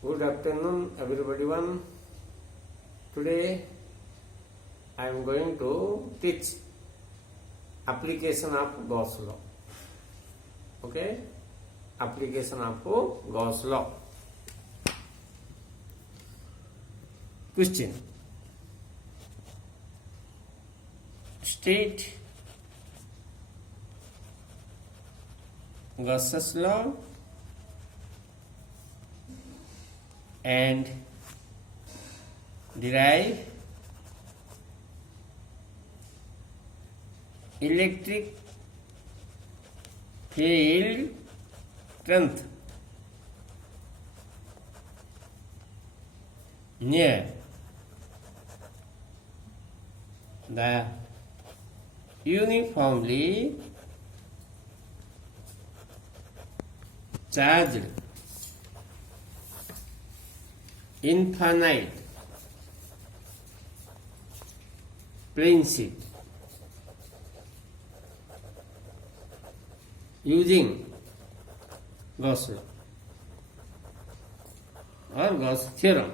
Good afternoon, everyone. Today I am going to teach application of Gauss law. Okay, application of Gauss law. Question: state Gauss's law and derive electric field strength near the uniformly charged infinite plane sheet using Gauss law or Gauss theorem.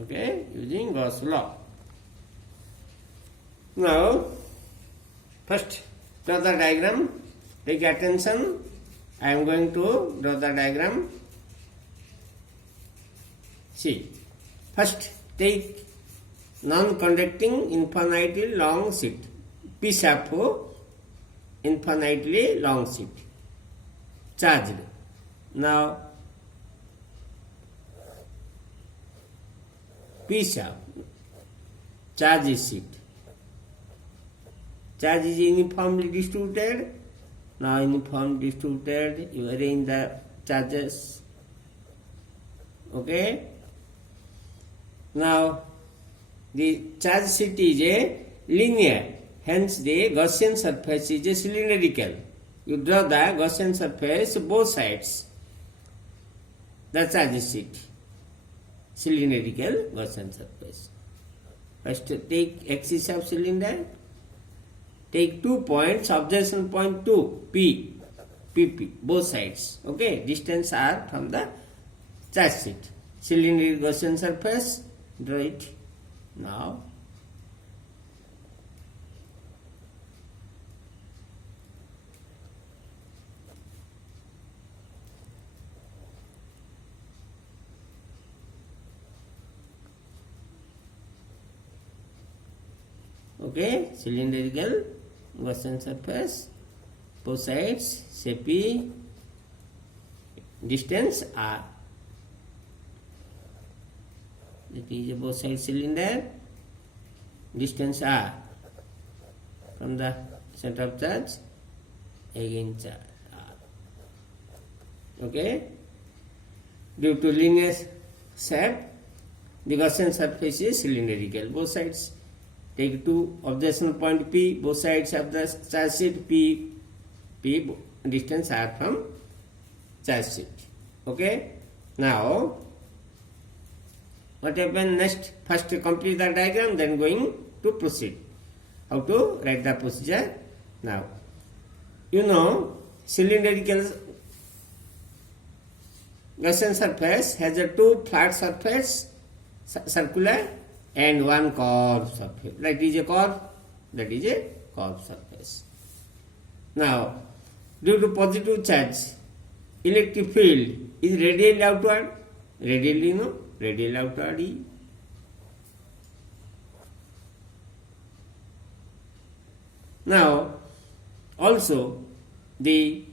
Okay, using Gauss law. Now, first draw the diagram. Take attention. I am going to draw the diagram. See, first take non-conducting infinitely long sheet, piece of infinitely long sheet, charged. Now, piece of charge sheet. Charge is uniformly distributed. Now, uniformly distributed, you arrange the charges. Okay. Now, the charge sheet is a linear, hence the Gaussian surface is a cylindrical. You draw the Gaussian surface both sides. The charge sheet, cylindrical Gaussian surface. First, take axis of cylinder. Take 2 points, observation point 2, P, PP, both sides. Okay, distance R from the charge sheet. Cylindrical Gaussian surface. Draw it now. Okay, cylindrical Gaussian surface, both sides, say P, distance R. That is both sides cylinder, distance R from the center of charge, again charge R. Okay, due to linear shape, the Gaussian surface is cylindrical, both sides. Take 2 observation point P, both sides of the charge sheet, P, distance R from charge sheet. Okay, now what happens next? First complete the diagram, then going to proceed. How to write the procedure? Now, you know, cylindrical Gaussian surface has a 2 flat surface, circular, and 1 curved surface. That is a curve. That is a curved surface. Now, due to positive charge, electric field is radially outward. Radially, no? Radial outward E. Now, also the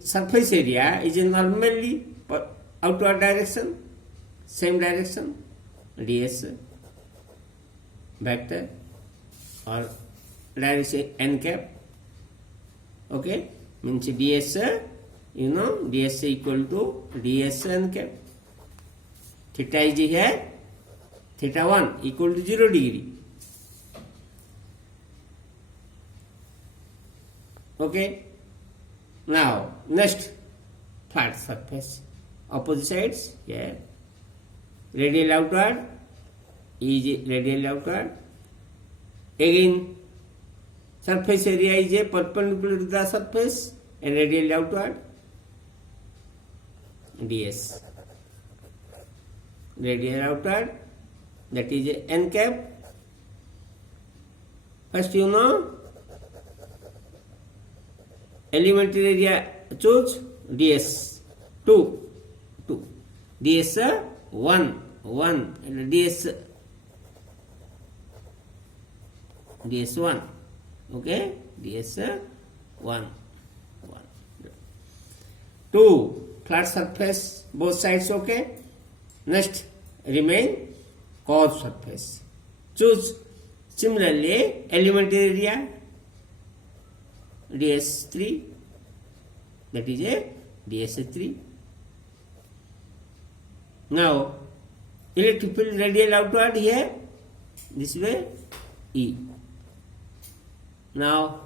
surface area is in normally outward direction, same direction, ds vector or direction n cap. Okay, means ds, you know, ds equal to ds n cap. Theta is here, theta 1 equal to 0 degree. Okay, now next flat surface, opposite sides here, radial outward is radial outward. Again, surface area is a perpendicular to the surface and radial outward, ds. radial outward, that is n cap. First you know elementary area, choose ds 2, ds 1, and ds 1, okay, ds 1. 2 flat surface, both sides, okay. Next remain curved surface. Choose similarly elementary area ds3, that is a ds3. Now electric field radial outward here, this way E. Now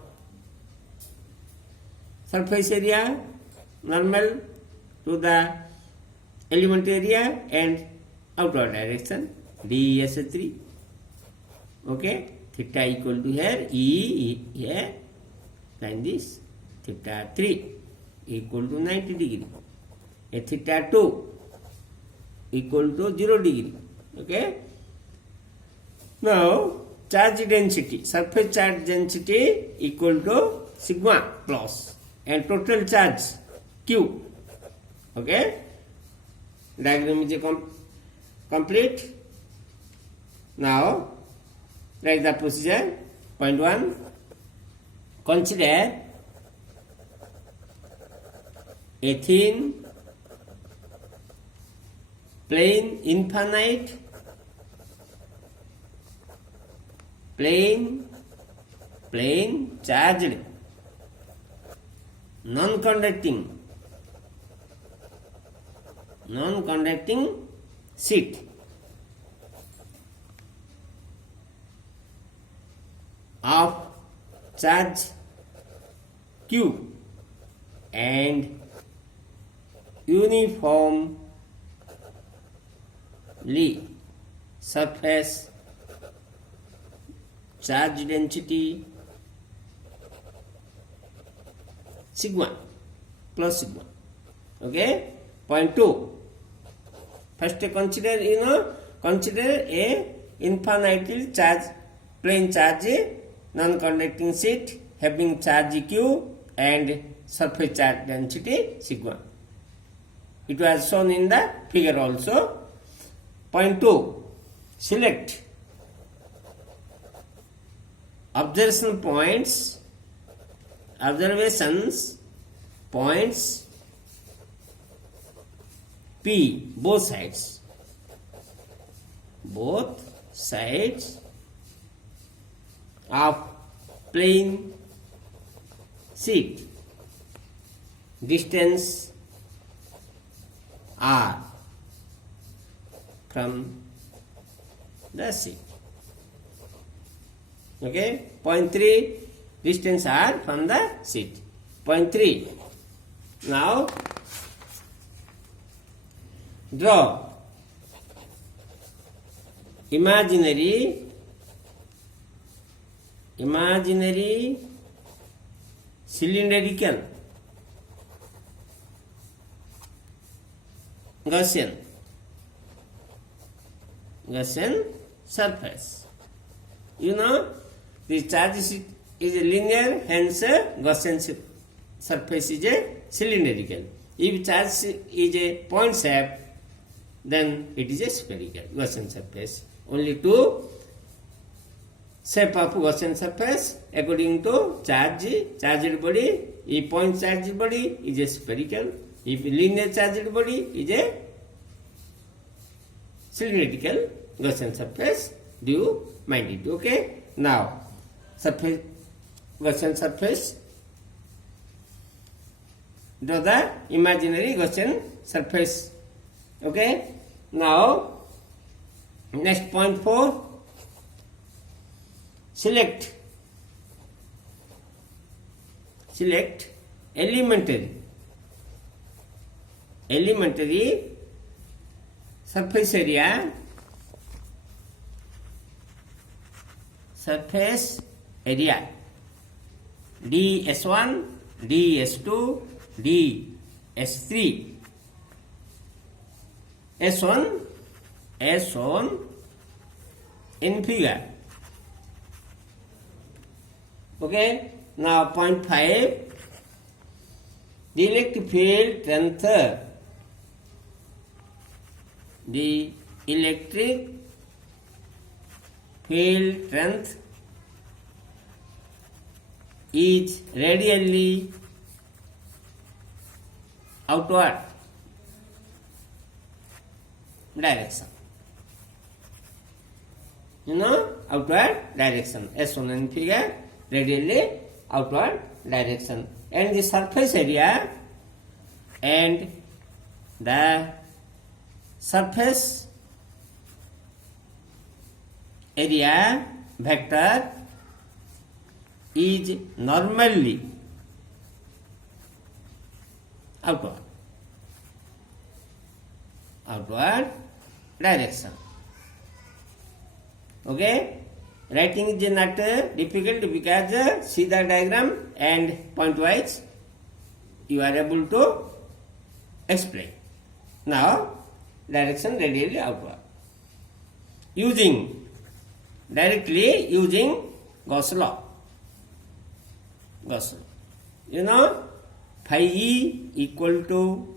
surface area normal to the elementary area and outward direction ds3, okay. Theta equal to here E, here like this, theta 3 equal to 90 degree, a theta 2 equal to 0 degree, okay. Now charge density, surface charge density equal to sigma plus and total charge Q, okay. Diagram is complete. Now write the procedure. Point 1, consider a thin plane infinite plane charged non-conducting sheet of charge Q and uniformly surface charge density sigma plus sigma, okay. Point 2, first consider a infinitely charged plane charge non-conducting sheet having charge Q and surface charge density sigma. It was shown in the figure also. Point 2, select observations points P, both sides of plane sheet, distance R from the sheet, okay. Point 3, distance R from the sheet. Point 3, now draw imaginary cylindrical Gaussian surface. You know, the charge is a linear, hence Gaussian surface is a cylindrical. If charge is a point shape, then it is a spherical Gaussian surface. Only two shape of Gaussian surface according to charged body. If point charged body is a spherical, if linear charged body is a cylindrical Gaussian surface. Do you mind it? Okay. Now surface Gaussian surface. Draw the imaginary Gaussian surface. Okay. Now next point 4. Select elementary surface area ds1, ds2, ds3. S1 as shown in figure. Okay, now point 5, the electric field strength. The electric field strength is radially outward direction. Outward direction as shown in figure, radially outward direction. And the surface area and the surface area vector is normally outward direction. Okay, writing is not difficult because see the diagram and point wise you are able to explain. Now direction radially outward directly using Gauss law. Phi E equal to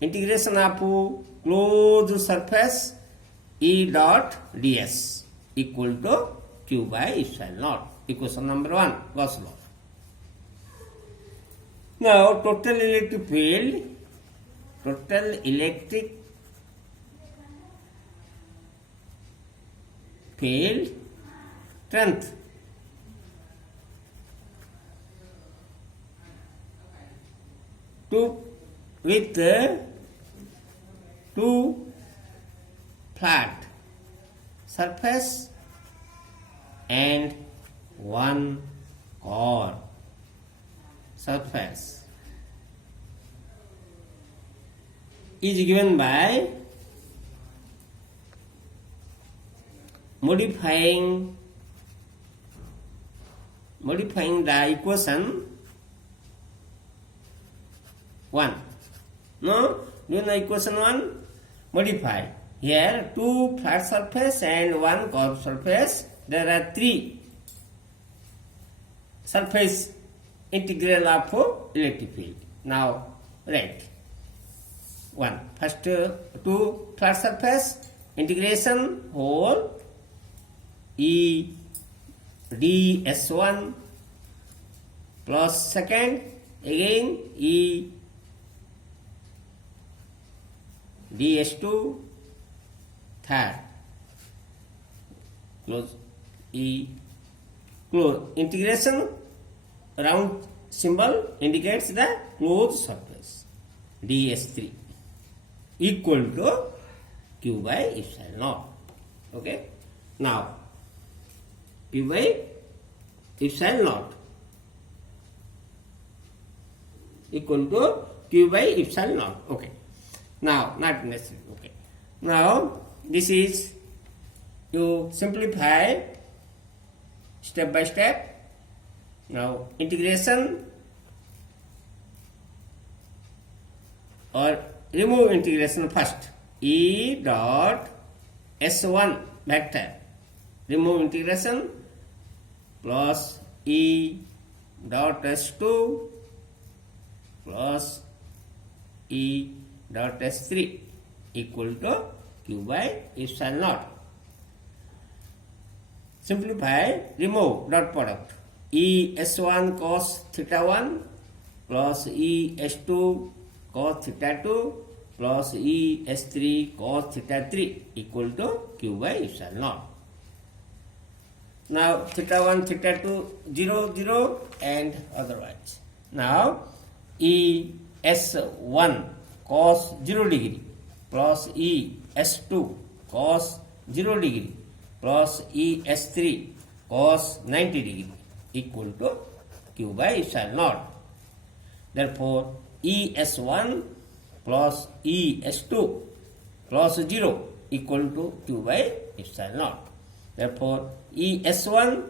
integration of closed surface E dot ds equal to Q by epsilon naught. Equation number 1, Gauss law. Now total electric field strength with two flat surface and one core surface is given by modifying the equation 1. No? Do you know equation 1? Modify. Here 2 flat surface and 1 curved surface. There are 3 surface integral of electric field. Now write 1. First 2 flat surface integration whole E ds1 plus second again E ds2 third close E close integration round symbol indicates the closed surface ds3 equal to Q by epsilon naught. Okay, now Q by epsilon naught equal to Q by epsilon naught. Okay, now not necessary. Okay, now this is you simplify step by step. Now integration or remove integration first. E dot s1 vector remove integration plus E dot s2 plus E dot s3 equal to Q by epsilon naught. Simplify, remove dot product. E s1 cos theta 1 plus E s2 cos theta 2 plus E s3 cos theta 3 equal to Q by epsilon naught. Now theta 1, theta 2, 0, 0 and otherwise. Now E s1 cos 0 degree plus E s2 cos 0 degree plus E s3 cos 90 degree equal to Q by epsilon naught. Therefore E s1 plus E s2 plus 0 equal to Q by epsilon naught. Therefore E s1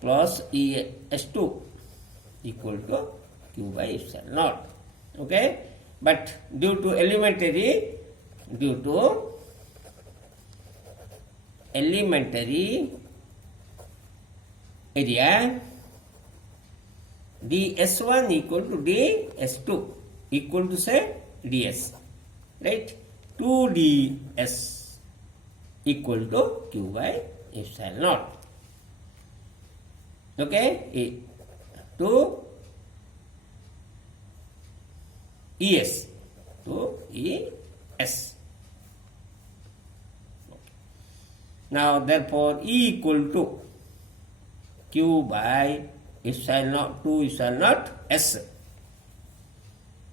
plus E s2 equal to Q by epsilon naught. Okay, but due to elementary area ds1 equal to ds2 equal to say ds, right? 2ds equal to q by epsilon naught. Okay, to ES, to ES. Now therefore E equal to Q by epsilon naught, 2 epsilon naught S.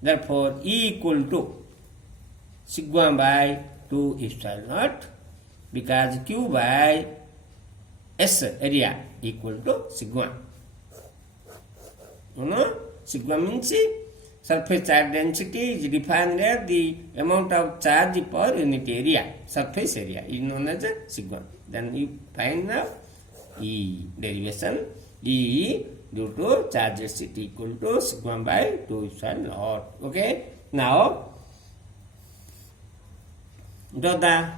Therefore E equal to sigma by 2 epsilon naught, because Q by S area equal to sigma. You know, sigma means surface charge density is defined as the amount of charge per unit area. Surface area is known as sigma. Then you find the E derivation. E due to charge density equal to sigma by 2 epsilon naught. Okay. Now draw the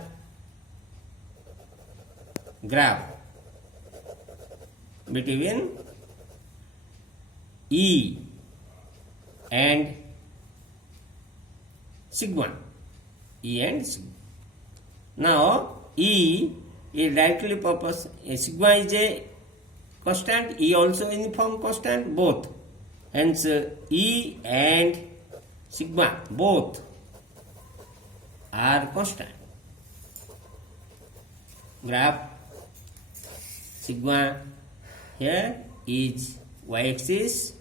graph between E and sigma. E and sigma. Now E is directly purpose. Sigma is a constant, E also uniform constant, both. Hence E and sigma both are constant. Graph sigma here is y-axis,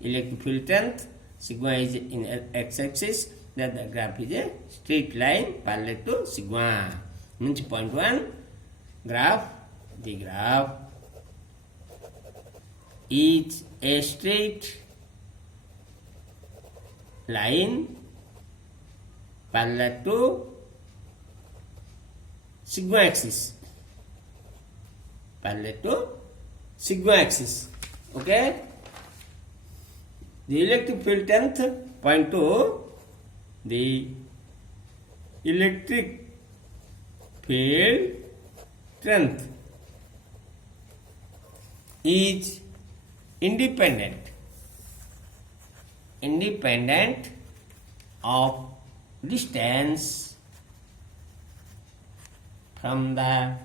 electric field strength, sigma is in x-axis, then the graph is a straight line parallel to sigma. Means point 1, graph, the graph is a straight line parallel to sigma axis. Parallel to sigma axis. Okay. The electric field strength, point 2, the electric field strength is independent of distance from the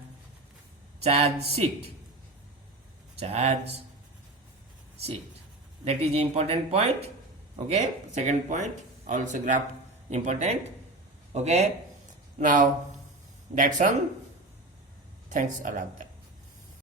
charge sheet. That is the important point. Okay. Second point also graph important. Okay. Now that's all. Thanks a lot.